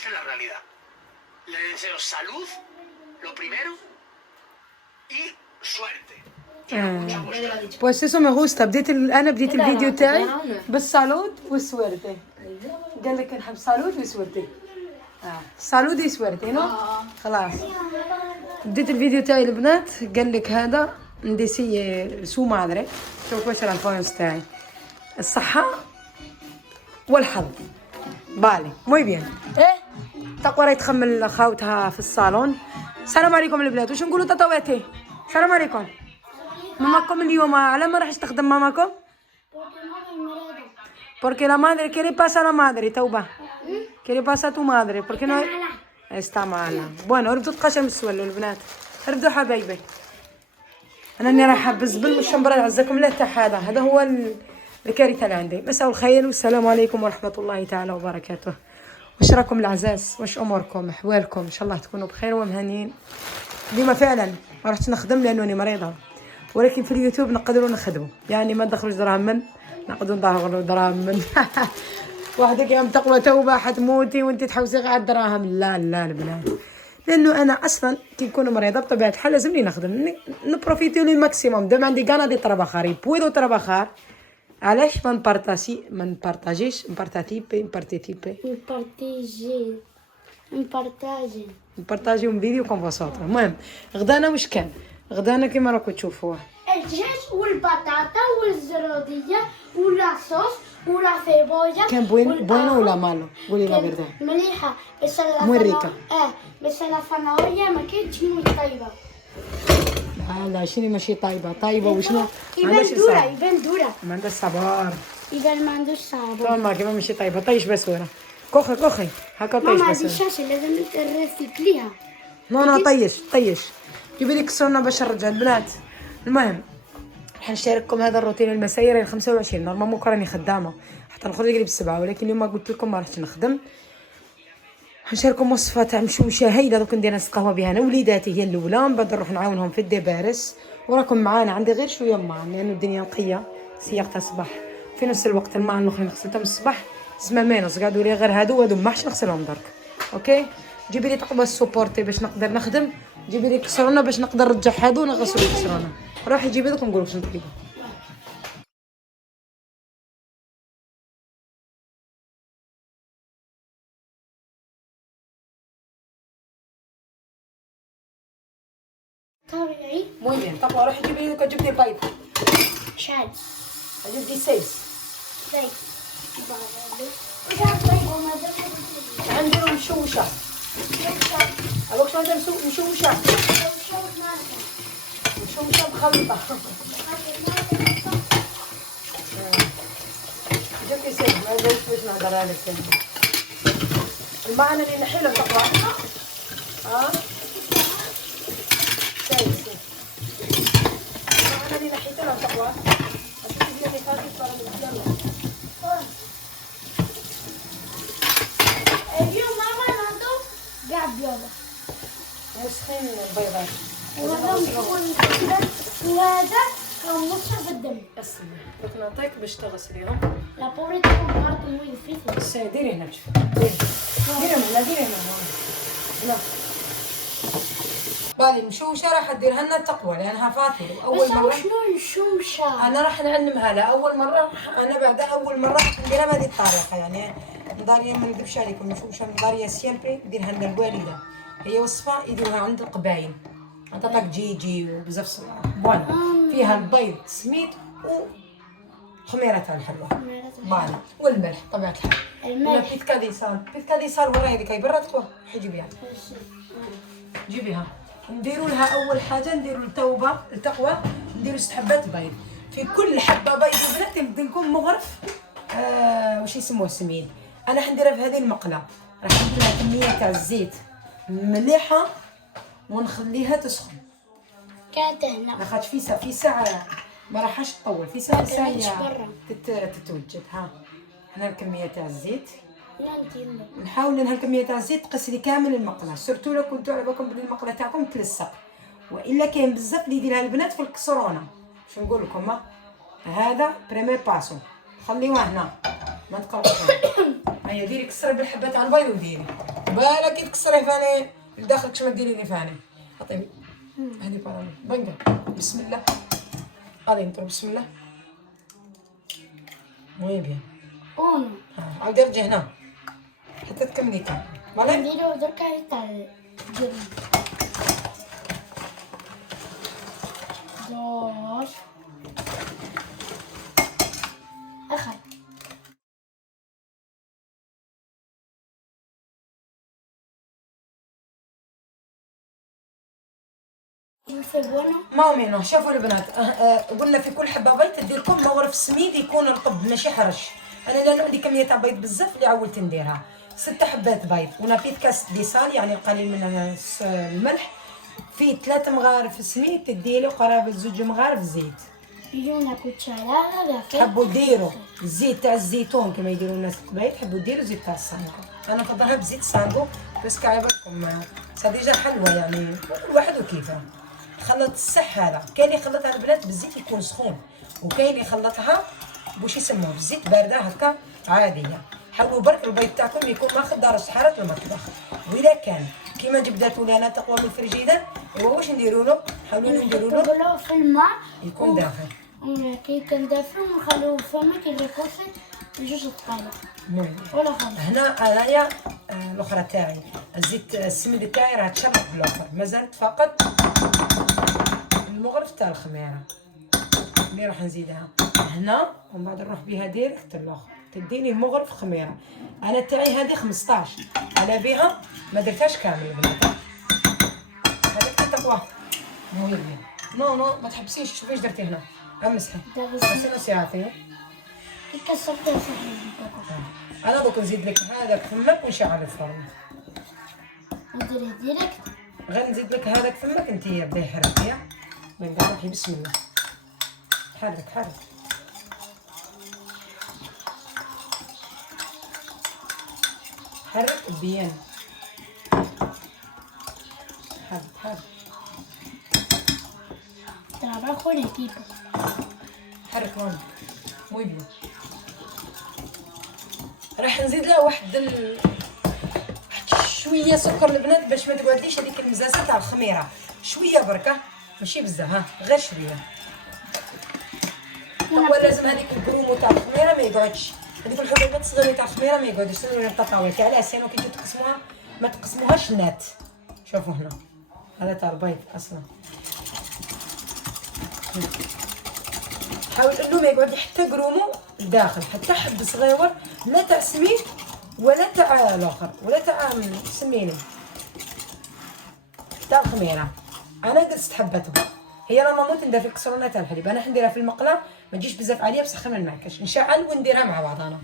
esta es la realidad. Le deseo salud, lo primero, y suerte. Pues eso me gusta. أنا بديت الفيديو تاعي بالصالود والسويرتي. قال لك نحب صالود وسويرتي. صالود وسويرتي نو؟ خلاص. بديت الفيديو تاعي البنات قال لك هذا نديسي سو مادري. شوف واش راه الفونس تاعي. الصحة والحظ. بالي موي بيان. ايه تقوى راهي تخمل خاوتها في الصالون. السلام عليكم البنات. واش نقولوا تطواتي؟ السلام عليكم. ماماكم اليوم على ما راحش تخدم ماماكم؟ Porque la madre, ¿qué le pasa a la madre, توبة؟ ¿Qué le pasa a tu madre? Porque no está mala. Bueno, ردوا تقاشم السوالو البنات. ردوا حبايبي. أنا راني رايحة بالزبل والشمبرة عزكم لا تاع هذا هو الكارثة اللي عندي. مساء الخير والسلام عليكم ورحمة الله تعالى وبركاته. واش راكم العزاز؟ واش أموركم؟ أحوالكم؟ إن شاء الله تكونوا بخير ومهنيين. اليوم فعلا ما رحتش نخدم لأنني مريضة. ولكن في اليوتيوب نقدروا نخدموا يعني ما ندخلوش دراهم من نقدروا ندخلوا دراهم من وحدك يوم تقوى توبه حتموتي وانت تحوسي غير على الدراهم. لا لا البنات لانه انا اصلا كي نكون مريضه بطبيعه الحال لازمني نخدم نبروفيتي لي الماكسيموم. دابا عندي كانا دي طرابخاري بويدو طرابخار علاش ما نبارطاجيش نبارطاجي un فيديو كون فوسوتر. المهم غدانا واش كان غدانا كيما راكم تشوفوه الدجاج والبطاطا والزروديه ولا صوص ولا فيبوجا. كان بوينو ولا مالو؟ قولي لا بردان. مليحه بس موريكا. بس الفناوريه ما كانتش مو طيبه. لا شنو ماشي طيبه وشنو؟ يبان دورة ما عندهاش صبر. يبان ما عندوش صبر. ما كيما ماشي طيبه. طيش بسوره كوخي هكا طيش ماما هذه بسوره. الشاشه لازم تريسيكليها. نو طيش جيبي لي كسرنا باش نرجع البنات. المهم راح نشارككم هذا الروتين المسائي راني 25 نورمالمون راني خدامه حتى نخرج قريب السبعة، ولكن اليوم ما قلت لكم ما رحتش نخدم. نشارككم وصفه تاع مشوشه هايله دوك ندير نسقهوها بها انا وليداتي هي الاولى، من بعد نروح نعاونهم في الدبارس وراكم معانا. عندي غير شويه ماء لانه الدنيا نقيه سياقتها الصباح في نفس الوقت. الماء الاخرين غسلتهم الصباح زمان مينوس قعدوا لي غير هادو ما حش نغسلهم درك. اوكي جيبي لي طقبه السوبورتي باش نقدر نخدم، جيبي لي كسرونه باش نقدر نرجع هادو ونغسلوا الكسرونه. روحي جيبي لك ونقول واش نطيبوا. طبيعي. مو بيان طب روحي جيبي لي جبت لي بيض. شحال؟ جبت لي 6 طيب عندنا مشوشه. الوقت شنو ندير مشوشه مخلطه. جبت لي 6 ما ادريش باش نهضر على الثاني. الماء انا اللي نحيله تقرا انا اللي نحيته له تقوى. اليوم ماما نهضو كاع بيضة مسخين البيضات وهذا كنصه في الدم. اسمع دوك نعطيك باش تغسليهم. لا بوري تكون برضه موي فيفي. بس ديري هنا شوف ديري هنا. بالي مشوشه راح نديرها لنا تقوى لانها فاطمه اول بس مره. شنو المشوشه؟ انا راح نعلمها لها اول مره. انا بعد اول مره راح نديرها بهذه الطريقه يعني نضاريه ما نكذبش عليكم. مشوشه نضاريه سيمبري نديرها لنا الوالده. هي وصفه يديروها عند القبايل عطاتك جيجي وبزاف بون فيها البيض سميت وخميرتها الحلوه بالي والملح طبيعه الحال. الملح بيتكا دي صال وراي هذيك يبرد تقوى حيجيبيها جيبيها. نديروا لها اول حاجه نديروا التقوى نديروا 6 حبات بيض. في كل حبه بيض البنات يبدا يكون مغرف واش يسموه سمين. انا حنديرها في هذه المقله راح ندير لها كميه تاع الزيت مليحه ونخليها تسخن. كانت هنا لاخاطش في ساعه ما راحش تطول. في ساعه تتوجد. هنا الكميه تاع الزيت نحاول انها الكميه تاع الزيت تقص لي كامل المقله. سورتو لو كنتو على بالكم بلي المقله تاعكم تلصق والا كاين بزاف اللي يديرها البنات في الكسرونه. شنو نقول لكم هذا بريمير باسو خليوه هنا ما تقلقوش. هيا ديري كسري بالحبه تاع البيض وديري بالك كي تكسريه فاني لداخل كش ما ديري لي فاني. عطيني هذه بارامي بنقا. بسم الله. غادي نضرب بسم الله. موي بيان. Uno. عاودي رجعي هنا حتى تكملي كامل. فوالا. نديرو دركا تاع الجبن. دوش. اخر. سي بونو. مامينو شافوا البنات قلنا في كل حبه بيض تدير لكم مغرف سميد يكون رطب ماشي حرش. انا لانه عندي كميه تاع بيض بزاف اللي عولت نديرها 6 حبات بيض ونبيت كاس ديسال يعني القليل من الملح في 3 مغارف سميد تديري قرابه 2 مغارف زيت. يجونا كوتشارة. تحبوا ديروا الزيت تاع الزيتون كما يديروا الناس القبايل تحبوا ديروا زيت تاع السانكو. انا نفضلها بزيت سانكو بس كعيبكم ديجا حلوه يعني كل واحد وكيفه. خلط الصح هذا كاين اللي يخلطها البنات بالزيت يكون سخون وكاين اللي يخلطها واش يسموه بالزيت بارده هكا عاديه. حاولوا برك البيض تاعكم يكون ماخذ درجه حراره المطبخ واذا كان كيما جبداتو لي انا تقوى من الفريجيدر ايوا واش نديروا له حاولوا نديروا له نحطوه في الماء يكون دافئ. كي يكون دافئ ونخلوه في الماء كي يكوسي 2 دقائق ولا 5. هنا انايا الاخرى تاعي الزيت السميد تاعي راه تشرب بالاخر مازالت فقط المغرف تاع الخميره اللي راح نزيدها هنا ومن بعد نروح بها ديريكت الاخر تديني مغرف خميره. انا تاعي هذه 15 على بها ما درتهاش كامل البنات. هذيك تقوى مهم. نو ما تحبسيش شوفي ايش درتي هنا امسحي بس نصيحتي. كي كسرتها صحيح. انا دوك نزيد لك هذاك فمك ونشعل الفرن. نديره ديريكت. غير نزيد لك هذاك فمك انت بدي حركي من روحي بسم الله. حرك حرك بيان. حرك ترى خوني كيف حرك هون مو بيان. راح نزيد لها واحد شويه سكر البنات باش ما تقعدليش هذيك المزازه تاع الخميره شويه بركه ماشي بزاف غير شويه. هو لازم هذيك الكرومو تاع الخميره ما يقعدش هذيك الحبيبات الصغيره تاع الخميره ما يقعدش لازم ينقطعوا كاع على سينو كي تقسموها ما تقسموهاش نات. شوفوا هنا هذا تاع البيض اصلا حاول انه ما يقعد حتى قرومو الداخل حتى حب صغيور لا تاع سميد ولا تاع الاخر ولا تاع سميني تاع الخميره. انا درت حبتهم هي راه مامون تندير في الكسرونه تاع الحليب انا حنديرها في المقله ما تجيش بزاف عاليه بصح ما نعكش نشعل ونديرها مع بعضنا.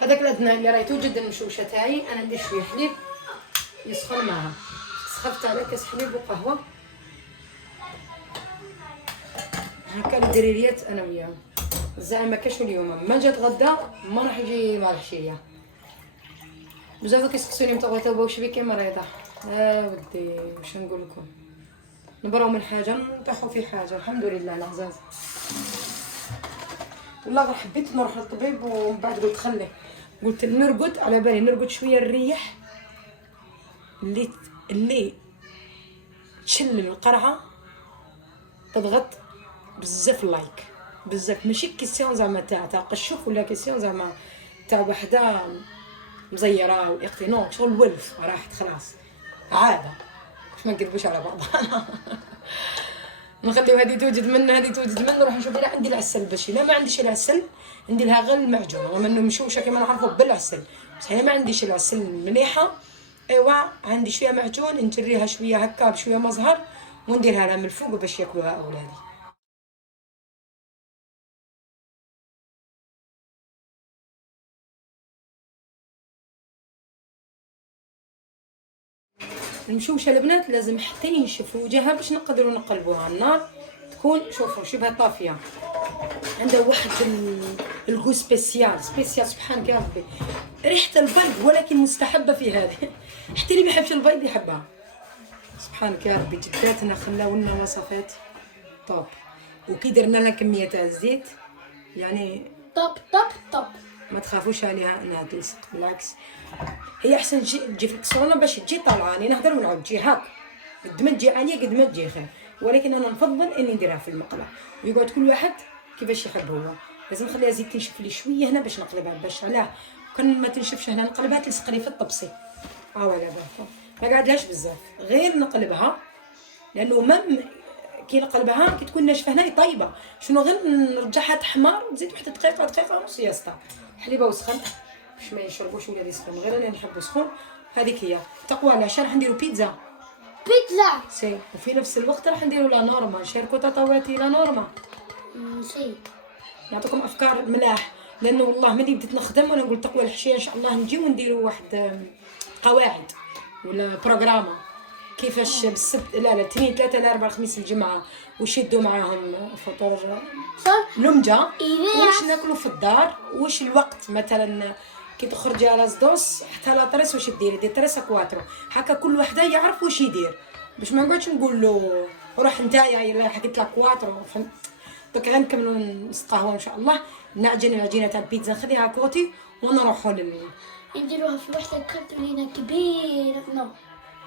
هذاك الادنى اللي راهي توجد المشوشه تاعي انا ندير شويه حليب يسخن معها سخفت على كاس حليب وقهوه هكا الدريريات انا وياهم الزعيم ما كاش اليوم ما جات غدا ما راح يجي مع العشيه بزاف كيسقسوني متى توبه واش بك مريضه. ودي واش نقول لكم نبراو من حاجه نطيحوا في حاجه الحمد لله العزاز. والله غير حبيت نروح للطبيب ومن بعد قلت خليه قلت نرقد على بالي نرقد شويه نريح اللي تشل القرعه تضغط بزاف لايك بزاف ماشي كيسيون زعما تاع قشوف ولا كيسيون زعما تاع وحده مزيره والاختي نو شغل الولف راحت خلاص عاده باش ما نكذبوش على بعضنا. نخليو هذه توجد من هذه توجد من نروح نشوف الا عندي العسل باش الا ما عنديش العسل ندير لها غير المعجون رغم انه مشوشه كما نعرفوا بالعسل بصح الا ما عنديش العسل مليحه ايوا عندي شويه معجون نجريها شويه هكا بشويه مزهر ونديرها لها من الفوق باش ياكلوها اولادي. المشوشه البنات لازم حتى ينشف وجهها باش نقدروا نقلبوها النار تكون شوفوا شبه طافيه عندها واحد الغو سبيسيال سبحانك يا ربي ريحه البيض ولكن مستحبه في هذه حتى اللي ما يحبش البيض يحبها سبحان سبحانك يا ربي، جداتنا خلاو لنا وصفات طوب، وكي درنا لها كميه تاع الزيت يعني طب طب طب. ما تخافوش عليها انها تلصق، بالعكس هي احسن تجي في الكسرونه باش تجي طالعه. انا نهضر ونعاود تجي هاك، قد ما تجي عاليه قد ما تجي خير، ولكن انا نفضل اني نديرها في المقله، ويقعد كل واحد كيفاش يحب هو. لازم نخليها زيت تنشف لي شويه هنا باش نقلبها، باش علاه كان ما تنشفش هنا نقلبها تلصق لي في الطبسي. ولا بالك ما قعدلاش بزاف، غير نقلبها لانه كي نقلبها كي تكون ناشفه هنا طيبه، شنو غير نرجعها تحمر نزيد واحد دقيقه دقيقه ونص يسطا. حليبه وسخن باش ما يشربوش ولاد يسخن، غير انا نحبو سخون. هذيك هي تقوى. العشاء راح نديرو بيتزا سي، وفي نفس الوقت راح نديرو لا نورما، نشاركو تطاواتي لا نورما. سي. نعطيكم افكار ملاح، لانه والله ملي بديت نخدم وانا نقول تقوى الحشيه ان شاء الله نجيو ونديرو واحد قواعد ولا بروغراما كيفاش بالسبت لا الاثنين ثلاثه الاربعاء الخميس الجمعه وش يدوا معاهم فطور لمجه، واش ناكلوا في الدار، واش الوقت مثلا كي تخرجي على زدوس حتى لا طريس واش ديري طريسه كواترو هكا، كل وحده يعرف واش يدير باش ما نقعدش نقول له روح نتايا الا حكيت لك كواترو. فهمت؟ دوك غنكملوا نسقهوا ان شاء الله. نعجن العجينه تاع البيتزا نخليها كوتي ونروحوا نديروها في وحده كرتونينه كبيره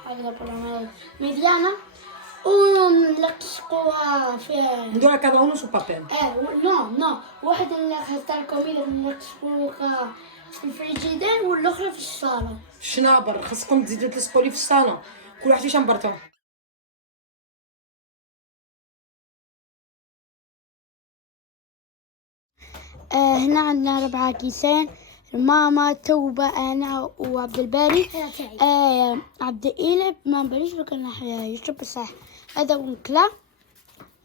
هكذا برا ميديانه ونلصقوها فيها، نديروها كذا ونص بابيل. نو واحد نلصقها كوميدة نلصقوها في الفريجيدير والاخرى في الصالون. شنابر خاصكم تزيدوا تلصقوا لي في الصالون، كل واحد يشمبرتو. هنا عندنا 4 كيسان، ماما توبة أنا وعبد الباري. عبد الإيلب ما نباليش لو كان يشرب بصح هذا ونكلا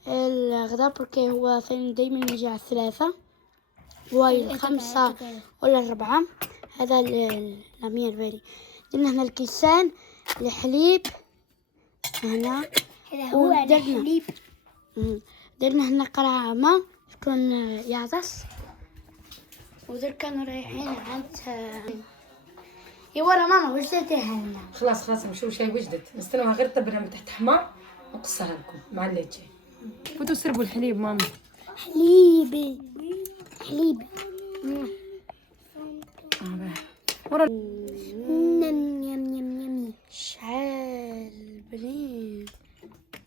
الغداء بركي هو ثاني دايما يجي على 3 وهاي 5 ولا 4. هذا لامير الباري. درنا هنا الكيسان الحليب هنا، ودرنا درنا هنا قرعة ما شكون يعطس، ودر كانوا رايحين عند ورا ماما وجدتها لنا. خلاص نمشيو شاي وجدت، نستناوها غير تبرد من تحت حمار نقصها لكم مع الليتشي. فوتوا سربوا الحليب ماما. حليبي ورا نم يم يم يم شعال بلين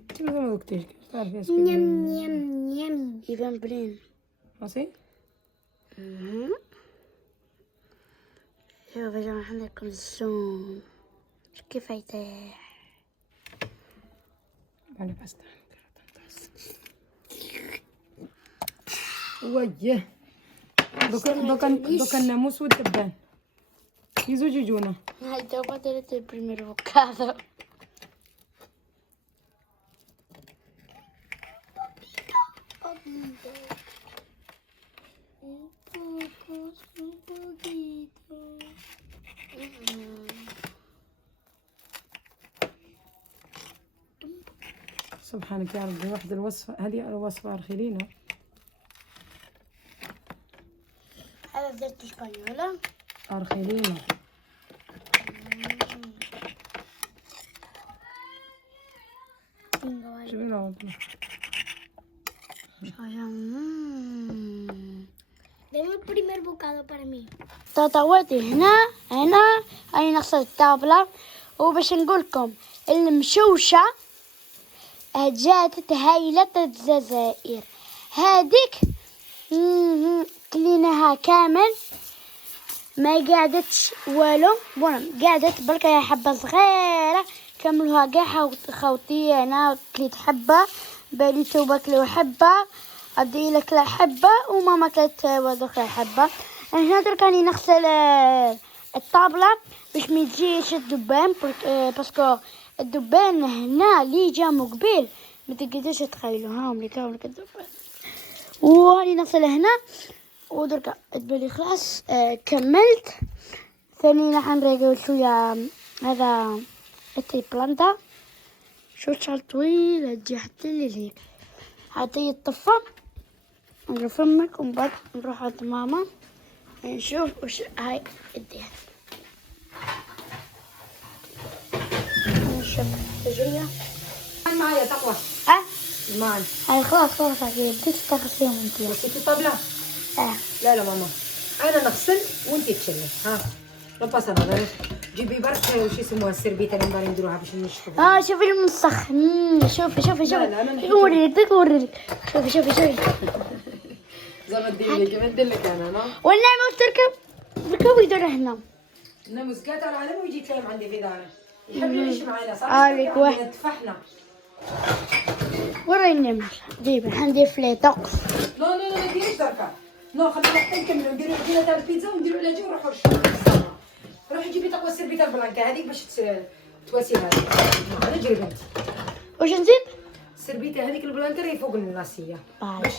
انت ما ذقتيش تعرفي ايش يم يم يم يبان بلين ماشي. شوفوا يا جماعة عندكم الزوم كيف يطيح. على باستا ويه دوكا الناموس والدبان يزوج يجونا. هاي توبة درت البريمير بوكادو. سبحانك يا ربي، واحد الوصفة هذه الوصفة أرخيلينا. هذا درت اسبانيولا أرخيلينا. شوفي والله Deme el primer bocado para mí. تطواتي هنا أنا نغسل الطاولة، وباش نقولكم المشوشة جات هايلة الجزائر هذيك كليناها كامل ما قعدتش والو، قعدت بركة يا حبة صغيرة كملوها كاع خوتي. أنا كليت حبة، بالي توبة كلو حبة، عبدي لك لا حبة، وماما كلت وذوك حبة. أنا هنا درك راني نغسل الطابلة باش ما يجيش الدبان، باسكو الدبان هنا لي جا مقبل ما تقدرش تخيلوا هاهم لي كانوا الدبان. وراني نغسل هنا ودرك تبالي خلاص كملت. ثاني راح نريقل شويه هذا التي بلانتا شو شعر طويل تجي حتى لهيك حتى يطفى. نروح فمك ومن بعد نروح عند ماما نشوف وش هاي اديها. نشوف تجرية. معايا تقوى. معايا. هاي خلاص هاي بديت تغسليهم انتي. غسلتي الطاولة؟ لا ماما. انا نغسل وانتي تشلي. ها. لا باسا هذا. جيبي برك وش يسموها السربيته اللي نبغي نديروها باش نشطفوا. شوفي المسخ. شوفي. لا وريك. شوفي. زي ما ندير لك انا. والنعمة تركب يدور هنا. الناموس كات على العالم ويجي يتكلم عندي في داري. يحب يعيش معنا صح؟ عليك واحد. تفحنا. وريني جيبي عندي فليتة. لا ما ديريش دركا. خلينا حتى نكملوا نديروا العجينه تاع البيتزا ونديروا العجين ونروحوا روحي جيبي تقوى السربيته البلانكا هذيك باش تواسي هذيك. انا جري بنت. واش نزيد؟ السربيته هذيك البلانكا راهي فوق الناسيه. باش.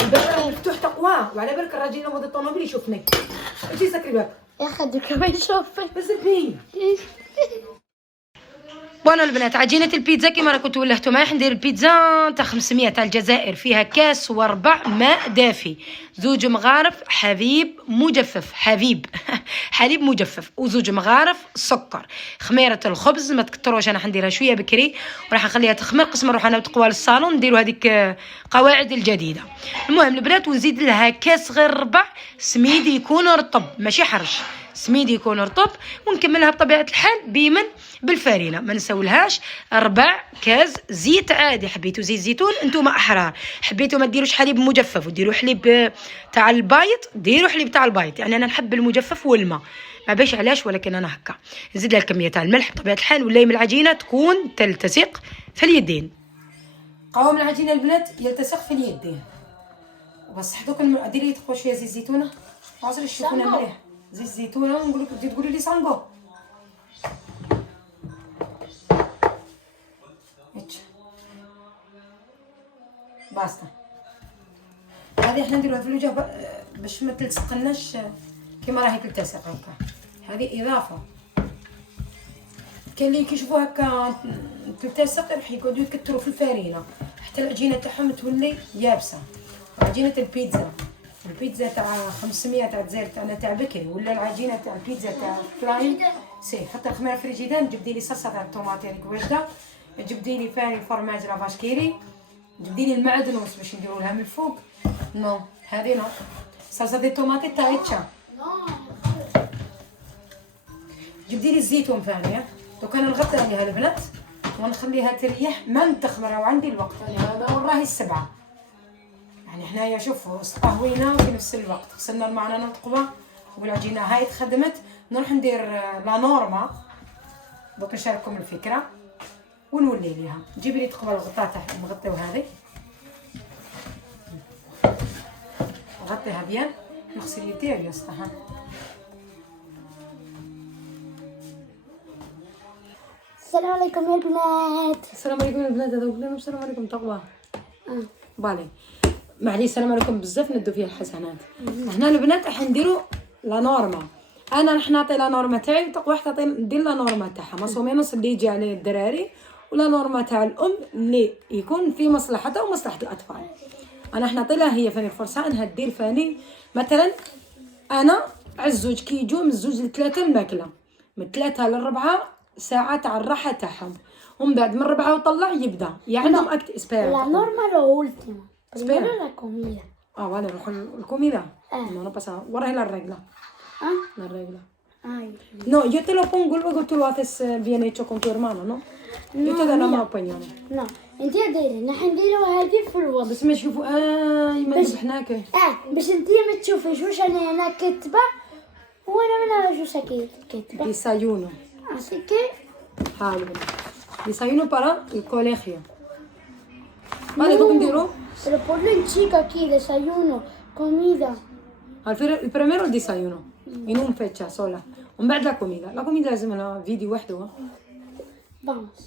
الباب مفتوح تقوى وعلى بالك الراجل نوض الطوموبيل يشوفني. اجي سكري باب. يا خدك كمان شوفي. بس البين. بونو البنات عجينة البيتزا كما راكم تولهتوا معايا حندير البيتزا تاع 500 تاع الجزائر فيها كاس وربع ماء دافي 2 مغارف حليب مجفف حليب مجفف و2 مغارف سكر خميرة الخبز ما تكتروش انا حنديرها شويه بكري وراح نخليها تخمر قسم نروح انا وتقوى للصالون نديروا هذيك قواعد الجديده. المهم البنات ونزيد لها كاس غير ربع سميد يكون رطب ماشي حرش سميد يكون رطب ونكملها بطبيعه الحال بيمن بالفارينه ما نسولهاش 4 كاس زيت عادي حبيتوا زيت زيتون انتوما احرار حبيتوا ما ديروش حليب مجفف وديروا حليب تاع البايط ديروا حليب تاع البايط يعني انا نحب المجفف والماء ما باش علاش ولكن انا هكا نزيد لها الكميه تاع الملح بطبيعه الحال ولا من العجينه تكون تلتصق في اليدين. قوام العجينه البنات يلتصق في اليدين بس حطوك ديري تخوي شويه زيت زيتونه عاوزين تشوفونا مليح زيت زيتونه ونقول لك تقولي لي سانغو باستا هذه احنا نديروها في الوجه باش ما تلصقناش كيما راهي تلتصق هكا هذه اضافه كاين اللي كيشوفوها هكا تلتصق راح يقعدوا يكثروا في الفارينه حتى العجينه تاعهم تولي يابسه. عجينه البيتزا تاع 500 تاع الجزائر تاعنا تاع بكري ولا العجينه تاع البيتزا تاع فلاين سي حتى الخميره فريجيدان جبدي لي صلصه تاع الطوماط هذيك واجده جبدي لي فاري فرماج لافاش كيري جبدي لي المعدنوس باش نديروا لها من الفوق نو هذه نو صلصه دي طوماطي تاع تشا جبدي لي الزيتون ثانيه دوك انا نغطي عليها البنات ونخليها تريح ما تخمر وعندي الوقت يعني هذا راهي 7 يعني حنايا شوفوا قهوينا في نفس الوقت غسلنا المعنا نطقبه والعجينه هاي تخدمت نروح ندير لا نورما دوك نشارككم الفكره ونولي ليها. جيبي لي تقبل الغطاء تاع نغطيو هذه نغطيها بيان نغسل يدير يا اسطى ها السلام عليكم يا البنات. السلام عليكم البنات هذا قلنا السلام عليكم تقوى بالي معليش السلام عليكم بزاف ندو فيها الحسنات. هنا البنات راح نديرو لا نورما انا راح نعطي لا نورما تاعي تقوى واحد تعطي ندير لا نورما تاعها ماسومينوس اللي يجي عليه الدراري ولا نورما تاع الام اللي يكون في مصلحتها ومصلحه الاطفال. انا راح نعطي لها هي فاني الفرصه انها دير فاني مثلا انا عالزوج كي يجوا من 2 ل3 الماكله من 3 ل4 ساعات على الراحه تاعهم ومن بعد من 4 وطلع يبدا عندهم اكت اسبير لا نورمال اولتيما primero la comida vale نروح الكوميدا no pasa وراهي لا الرجله la regla no yo te lo pongo luego tú lo haces bien hecho con tu hermano no yo te doy la mano opinione no انت دايره نحن نديروا هذه في الوسط بس ما يشوفوا ما ذبحناك باش انت ما تشوفيش واش انا كاتبه وانا ما نعرفش واش كاتبه desayuno así que حلو desayuno para el colegio vale دوك نديرو pero ponle en chica aquí desayuno comida el primero el desayuno en un fecha sola ومن بعد la comida لازم لها فيديو وحده vamos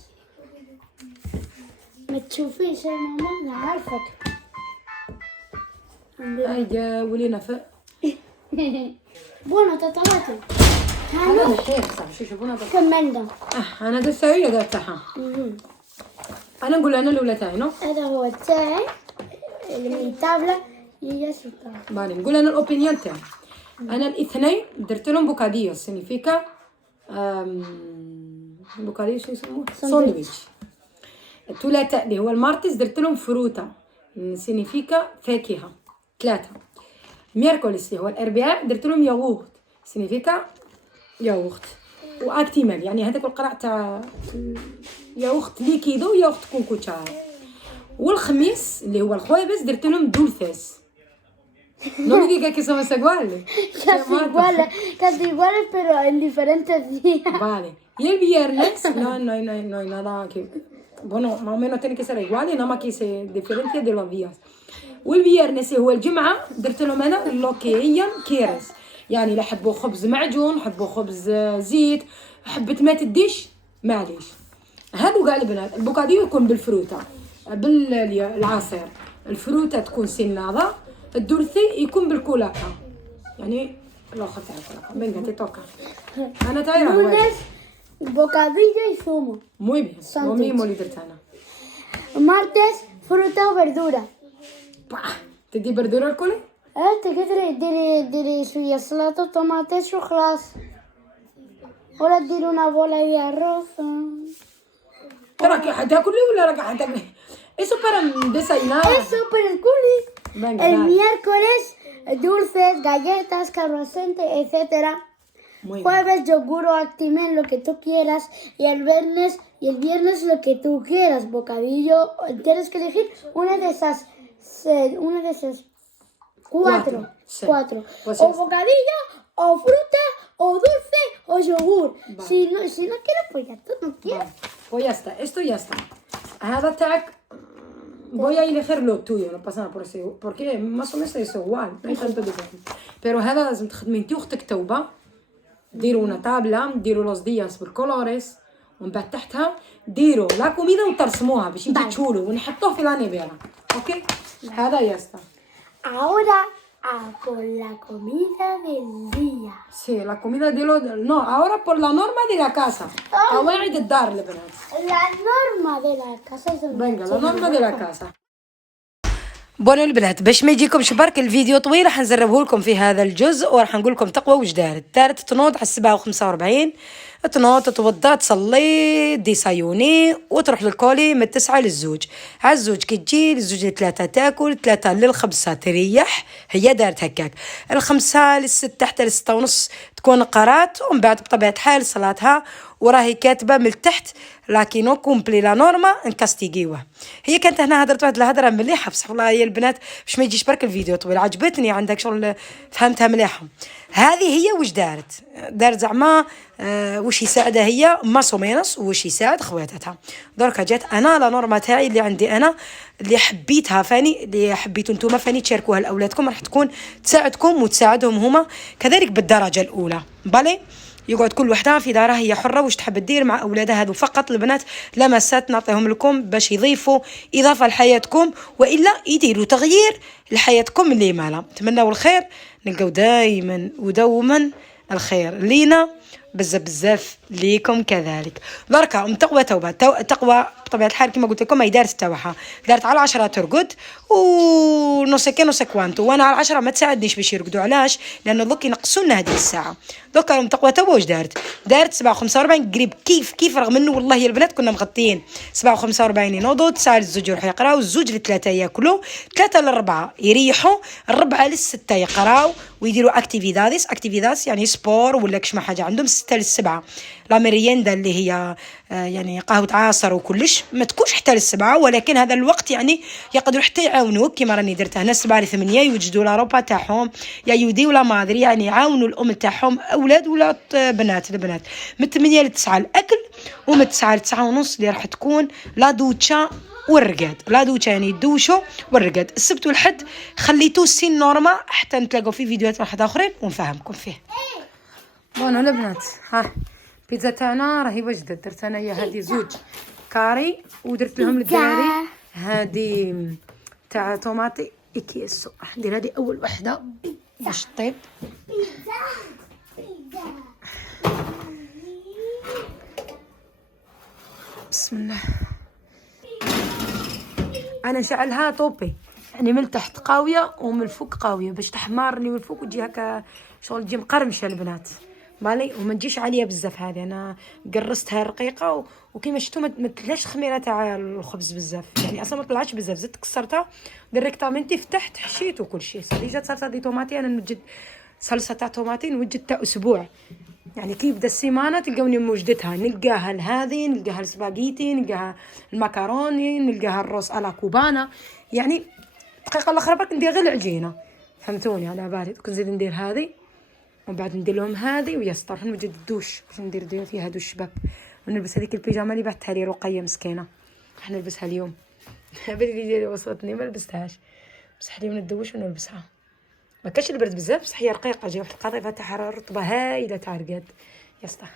ما تشوفيش يا ماما نعرفك هيا ولينا buono تطلعتي هذا خير صح شوفونا كملنا انا دساويه هذا تاعها انا نقول انا الاولى تاعي نو هذا هو تاعي اللي من الطاوله هي ستة بالي نقول انا الاوبينيون تاعي انا الاثنين درت لهم بوكاديو سينيفيكا بوكالي شو يسموه ساندويتش. الثلاثاء اللي هو المارتس درت لهم فروتا سينيفيكا فاكهه 3. ميركوليس اللي هو الاربعاء درت لهم ياغورت سينيفيكا ياغورت واكتيمال، يعني هذاك القرع تاع ياغورت ليكيدو ياغورت كونكوتشار. والخميس اللي هو الخويبس درت لهم دولسيس. No me digas que somos iguales. Casi iguales, pero en diferentes días. Vale. Y el viernes, no hay nada que... Bueno, más o menos tiene que ser igual, nada más que se diferencia de los días. والviernes هو الجمعة درت لهم أنا lo que ella quieres. يعني لا حبوا خبز معجون، حبوا خبز زيت، حبت ما تديش معليش. هادو قال البنات البوكاديو يكون بالفروتة بالعصير، الفروتة تكون سناضة، الدولسي يكون بالكولاكا، يعني الأخر تاع الكولاكا. venga te toca. أنا تايرة Lunes, bocadillo y zumo. muy bien. lo mismo اللي درت أنا. Martes, fruta o verdura. تدي بردورة الكل؟ تقدري ديري شوية سلطة طماطيش وخلاص. ولا تديري una bola de arroz. تراكي حتاكلي ولا راكي حتاكلي؟ eso para desayunar. Eso, pero el culi. Venga, El dale. miércoles, dulces, galletas, carrocente, etcétera. Jueves, yogur o Actimel, lo que tú quieras. Y el viernes lo que tú quieras. Bocadillo. Tienes que elegir una de esas cuatro. Pues O bocadillo, o fruta, o dulce, o yogur. Vale. Si no quieres, pues ya tú no quieres. Vale. Pues ya está, esto ya está. هذا تاعك voy a elegir lo tuyo, no pasa nada por eso, porque más o menos es igual, no hay tanto diferente. Pero هذا لازم تخدمي انتي واختك توبة، ديروا una tabla، ديروا los días بالكولوريس، ومن بعد تحتها ديروا لا كوميدا وترسموها باش انتي تشولوا ونحطوه في لانيفيرا، اوكي؟ هذا يا استا. Ahora a por la comida del día. Sí, la comida de lo... No, ahora por la norma de la casa. قواعد الدار البنات. La norma de la casa es el Venga, la norma de la casa. بونو البنات باش ما يجيكمش برك الفيديو طويل راح نزربه لكم في هذا الجزء وراح نقول لكم تقوى واش دارت تنوض على 7:45 تنوض تتوضا تصلي ديسايوني وتروح للكولي من 9 للزوج. على الزوج كي تجي للزوج ل3 تاكل 3 لل5 تريح، هي دارت هكاك. ال5 لل6 حتى ل6:30 تكون قرات ومن بعد بطبيعة الحال صلاتها وراهي كاتبه من التحت لكنو كومبلي لا نورما نكاستيغيوه. هي كانت هنا هضرت واحد الهضره مليحه بصح والله هي البنات باش ما يجيش برك الفيديو طويل عجبتني عندك شغل فهمتها مليحه. هذه هي واش دارت زعما واش يساعدها هي ماسومينس واش يساعد خواتاتها. دركا جات انا لا نورما تاعي اللي عندي انا اللي حبيتها فاني اللي حبيتوا نتوما فاني تشاركوها لاولادكم راح تكون تساعدكم وتساعدهم هما كذلك بالدرجه الاولى. بالي يقعد كل وحده في دارها هي حره واش تحب تدير مع اولادها. هذو فقط البنات لمسات نعطيهم لكم باش يضيفوا اضافه لحياتكم والا يديروا تغيير لحياتكم اللي مالا. نتمنوا الخير، نلقاو دائما ودوما الخير لينا بزاف ليكم كذلك. دركا تقوى توبه تقوى بطبيعه الحال كما قلت لكم هي دارت تاعها دارت على 10 ترقد ونص كوانتو وانا على 10 ما تساعدنيش باش يرقدوا. علاش؟ لانه دوك ينقصوا لنا هذه الساعه. دوكا تقوى توبه واش دارت 7:45 قريب كيف رغم انه والله يا البنات كنا مغطيين 7:45 ينوضوا 9 للزوج يروحوا يقراو، الزوج ل3 ياكلوا، 3 ل4 يريحوا، 4 ل6 يقراو ويديروا اكتيفيدادس يعني سبور ولا كش ما حاجه عندهم. 6 ل7 لا ميريندا اللي هي يعني قهوه عصر وكلش ما تكونش حتى ل7 ولكن هذا الوقت يعني يقدروا حتى يعاونوك كما راني درت هنا 7 ل8 يوجدوا لا روبا تاعهم يا يودي ولا مادري يعني يعاونوا الام تاعهم اولاد ولا البنات من 8 ل9 الاكل ومن 9 ل9 ونص اللي راح تكون لا دوتشا والرقاد. لا دوتشا يعني الدوشو والرقاد. السبت والحد خليتوه سين نورما حتى نتلاقوا في فيديوهات واحده اخرين ونفهمكم فيه. بونو البنات ها بيتزا تاعنا راهي وجدت. درت انايا هذه زوج كاري ودرت لهم الدراري هذه تاع طوماطي اكيسو. ندير هذه اول وحده باش طيب. بسم الله. انا نشعلها طوبي يعني من تحت قاويه ومن الفوق قاويه باش تحمر لي من الفوق وتجي هكا شغل تجي مقرمشه البنات بالي وما تجيش عاليه بزاف. هذه انا قرصتها رقيقه وكيما شفتوا ما طلعش خميره تاع الخبز بزاف، يعني اصلا ما طلعتش بزاف. زدت كسرتها ديريكتامنتي، فتحت حشيت وكل شيء. جات صلصه دي طوماطي، انا نوجد صلصه تاع طوماطي نوجدتها اسبوع، يعني كي يبدا السيمانه تلقوني موجدتها. نلقاها لهذه، نلقاها السباغيتي، نلقاها المكروني، نلقاها الروس على كوبانا. يعني دقيقه الاخرى برك ندير غير العجينه، فهمتوني على بالي. كنت نزيد ندير هذه ومن بعد ندير لهم هذه ويسطر. نوجد الدوش باش ندير فيها دوش شباب، ونلبس هذيك البيجامه اللي بعثها لي رقيه مسكينه، راح نلبسها اليوم. بدي ديالي وصلتني ما لبستهاش، بصح اليوم ندوش ونلبسها. ما كاش البرد بزاف، بصح هي رقيقه، جايه واحد القطيفه تاع رطبه هايله تاع رقاد. يسطا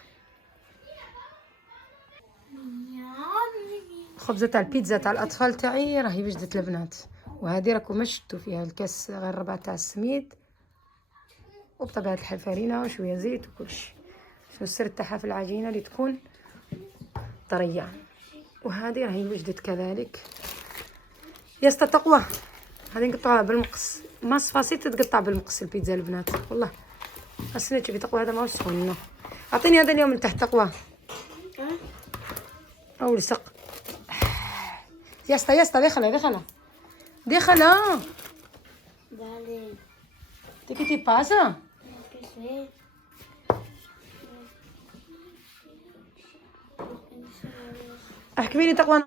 خبزه تاع البيتزا تاع الاطفال تاعي راهي وجدت البنات، وهذه راكم ما شفتوا فيها الكاس غير ربع تاع السميد، وبطبيعه الحال فرينه وشويه زيت وكلشي. شنو السر تاعها في العجينه اللي تكون طريه. وهذه راهي وجدت كذلك. يسطا تقوى هذه نقطعها بالمقص، ماس فاسي تتقطع بالمقص البيتزا البنات. والله اصلا تبي تقوى هذا ماهوش سخون. اعطيني هذا اليوم من تحت تقوى او لصق. يسطا دخلها Dale. ¿Qué te pasa? ¿Qué sé? احكي لي تقوى.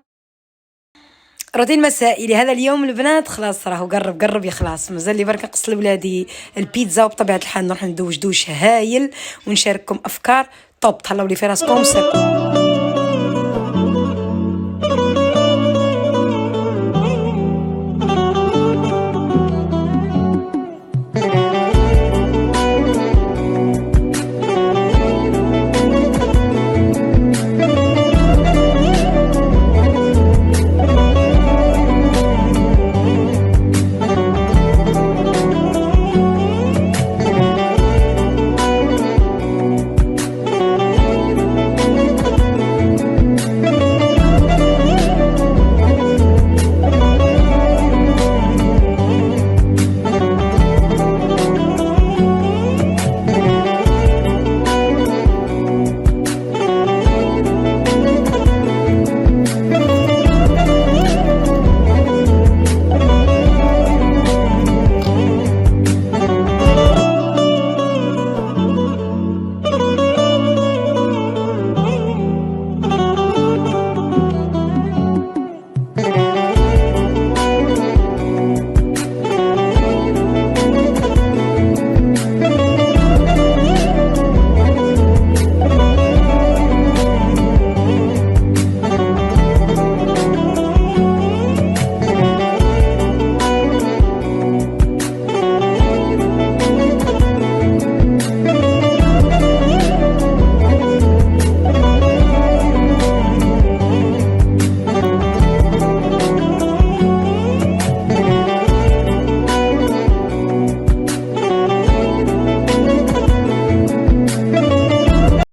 روتين مسائي لهذا اليوم البنات خلاص راهو قرب يخلص. مازال لي برك نقص لولادي البيتزا، وبطبيعه الحال نروح ندوش دوش هايل ونشارككم افكار طوب. تهلاو لي في راسكم.